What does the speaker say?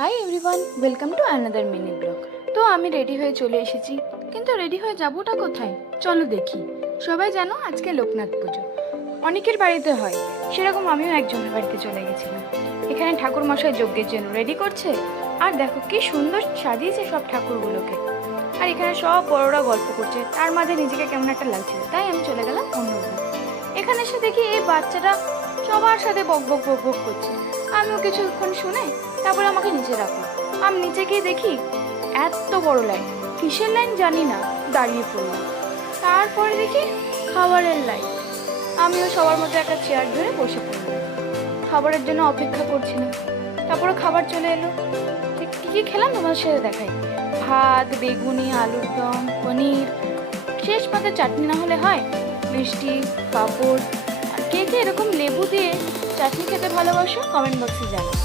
Hi everyone, welcome to another mini blog. তো আমি ready হয়ে চলে এসেছি, কিন্তু রেডি হয়ে যাবোটা কোথায় চলো দেখি। সবাই জানো আজকে লোকনাথ পুজো অনেকের বাড়িতে হয়, সেরকম আমিও একজনের বাড়িতে চলে গেছিলাম। এখানে ঠাকুর মশাই যজ্ঞের জন্য রেডি করছে, আর দেখো কি সুন্দর সাজিয়েছে সব ঠাকুরগুলোকে। আর এখানে সব বড়রা গল্প করছে, তার মাঝে নিজেকে কেমন একটা লাগছিল, তাই আমি চলে গেলাম অন্য রুমে। এখানে এসে দেখি এই বাচ্চাটা সবার সাথে বক বক বক বক করছে। আমিও কিছুক্ষণ শুনে তারপরে আমাকে নিচে রাখো। আমি নিচে গিয়ে দেখি এত বড় লাইন, কিসের লাইন জানি না, দাঁড়িয়ে পড়লাম। তারপরে দেখি খাবারের লাইন। আমিও সবার মতো একটা চেয়ার ধরে বসে পড়লাম, খাবারের জন্য অপেক্ষা করছিলাম। তারপরে খাবার চলে এলো। কী কী খেলাম তোমার সাথে দেখাই। ভাত, বেগুনি, আলুর দম, পনির, শেষ পাতে চাটনি না হলে হয়, মিষ্টি, পাঁপড়। আর কে কে এরকম লেবু দিয়ে চাটনি খেতে ভালোবাসো কমেন্ট বক্সে জানাও।